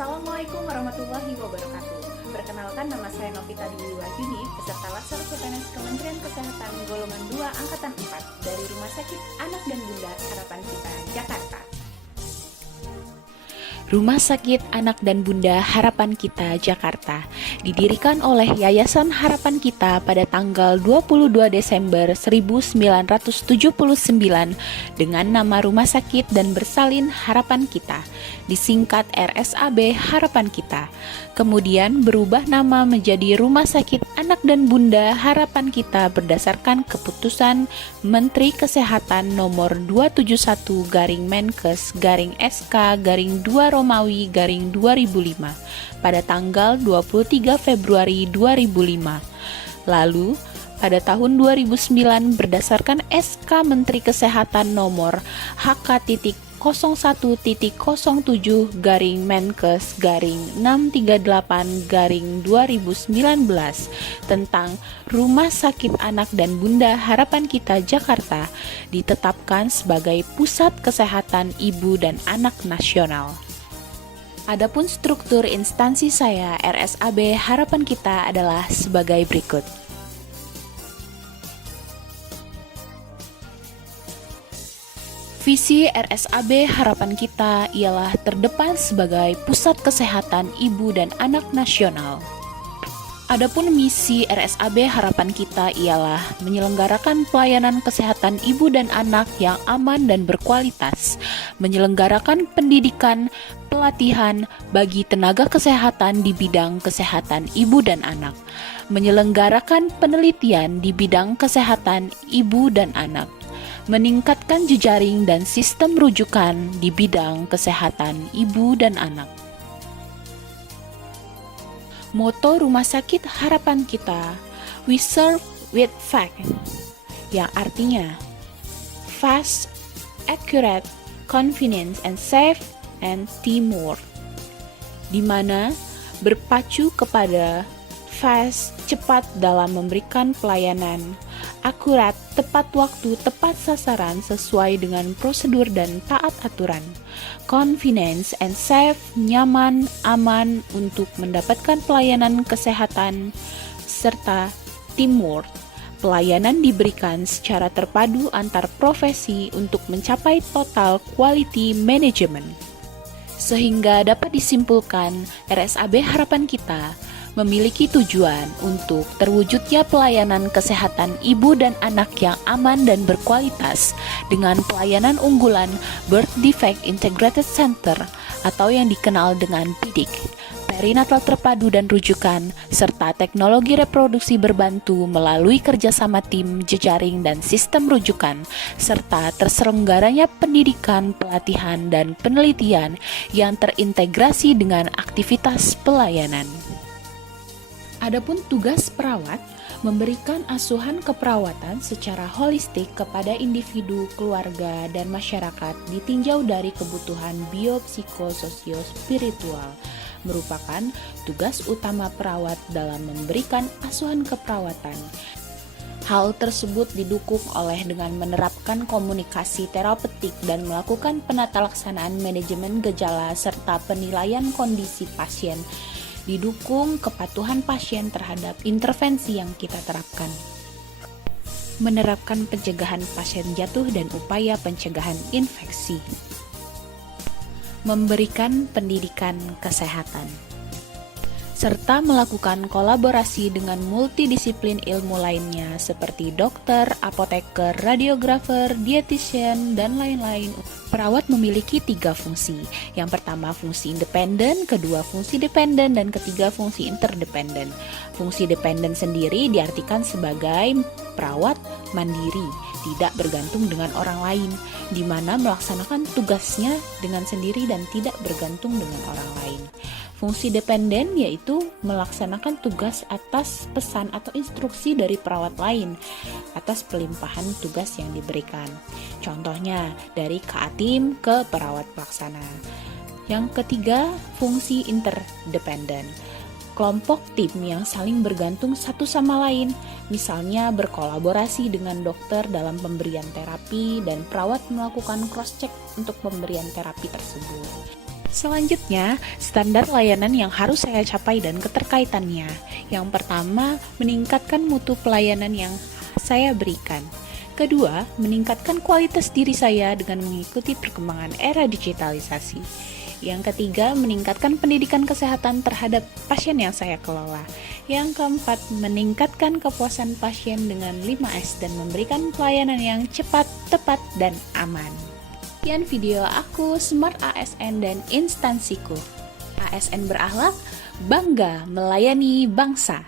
Assalamualaikum warahmatullahi wabarakatuh. Perkenalkan, nama saya Novita Dwi Wahyuni, peserta Laksar CPNS Kementerian Kesehatan golongan 2 Angkatan 4 dari Rumah Sakit Anak dan Bunda Harapan Kita, Jakarta. Rumah Sakit Anak dan Bunda Harapan Kita Jakarta didirikan oleh Yayasan Harapan Kita pada tanggal 22 Desember 1979 dengan nama Rumah Sakit dan Bersalin Harapan Kita, disingkat RSAB Harapan Kita. Kemudian berubah nama menjadi Rumah Sakit Anak dan Bunda Harapan Kita berdasarkan keputusan Menteri Kesehatan nomor 271/Menkes/SK/2 Romawi /2005 pada tanggal 23 Februari 2005. Lalu, pada tahun 2009 berdasarkan SK Menteri Kesehatan nomor HK.01.017/Menkes/638/2019 tentang Rumah Sakit Anak dan Bunda Harapan Kita Jakarta ditetapkan sebagai Pusat Kesehatan Ibu dan Anak Nasional. Adapun struktur instansi saya RSAB Harapan Kita adalah sebagai berikut. Visi RSAB Harapan Kita ialah terdepan sebagai pusat kesehatan ibu dan anak nasional. Adapun misi RSAB Harapan Kita ialah menyelenggarakan pelayanan kesehatan ibu dan anak yang aman dan berkualitas, menyelenggarakan pendidikan, pelatihan bagi tenaga kesehatan di bidang kesehatan ibu dan anak, menyelenggarakan penelitian di bidang kesehatan ibu dan anak, meningkatkan jejaring dan sistem rujukan di bidang kesehatan ibu dan anak. Moto Rumah Sakit Harapan Kita, We Serve with Fact, yang artinya fast, accurate, convenient, and safe, and teamwork, di mana berpacu kepada fast, cepat dalam memberikan pelayanan, akurat, tepat waktu, tepat sasaran sesuai dengan prosedur dan taat aturan, convenience and safe, nyaman, aman untuk mendapatkan pelayanan kesehatan, serta teamwork. Pelayanan diberikan secara terpadu antar profesi untuk mencapai total quality management. Sehingga dapat disimpulkan, RSAB Harapan Kita memiliki tujuan untuk terwujudnya pelayanan kesehatan ibu dan anak yang aman dan berkualitas dengan pelayanan unggulan Birth Defect Integrated Center atau yang dikenal dengan PIDIC, perinatal terpadu dan rujukan, serta teknologi reproduksi berbantu melalui kerjasama tim, jejaring, dan sistem rujukan, serta terselenggaranya pendidikan, pelatihan, dan penelitian yang terintegrasi dengan aktivitas pelayanan. Adapun tugas perawat, memberikan asuhan keperawatan secara holistik kepada individu, keluarga, dan masyarakat ditinjau dari kebutuhan biopsikososio-spiritual, merupakan tugas utama perawat dalam memberikan asuhan keperawatan. Hal tersebut didukung oleh dengan menerapkan komunikasi terapeutik dan melakukan penatalaksanaan manajemen gejala serta penilaian kondisi pasien, didukung kepatuhan pasien terhadap intervensi yang kita terapkan. Menerapkan pencegahan pasien jatuh dan upaya pencegahan infeksi. Memberikan pendidikan kesehatan. Serta melakukan kolaborasi dengan multidisiplin ilmu lainnya seperti dokter, apoteker, radiografer, dietitian, dan lain-lain. Perawat memiliki 3 fungsi. Yang pertama fungsi independen, kedua fungsi dependen, dan ketiga fungsi interdependen. Fungsi dependen sendiri diartikan sebagai perawat mandiri, tidak bergantung dengan orang lain, di mana melaksanakan tugasnya dengan sendiri dan tidak bergantung dengan orang lain. Fungsi dependen yaitu melaksanakan tugas atas pesan atau instruksi dari perawat lain atas pelimpahan tugas yang diberikan. Contohnya dari Kaatim ke perawat pelaksana. Yang ketiga, fungsi interdependen. Kelompok tim yang saling bergantung satu sama lain, misalnya berkolaborasi dengan dokter dalam pemberian terapi dan perawat melakukan cross-check untuk pemberian terapi tersebut. Selanjutnya, standar layanan yang harus saya capai dan keterkaitannya. Yang pertama, meningkatkan mutu pelayanan yang saya berikan. Kedua, meningkatkan kualitas diri saya dengan mengikuti perkembangan era digitalisasi. Yang ketiga, meningkatkan pendidikan kesehatan terhadap pasien yang saya kelola. Yang keempat, meningkatkan kepuasan pasien dengan 5S dan memberikan pelayanan yang cepat, tepat, dan aman. Sekian video aku, Smart ASN dan instansiku. ASN berakhlak, bangga melayani bangsa.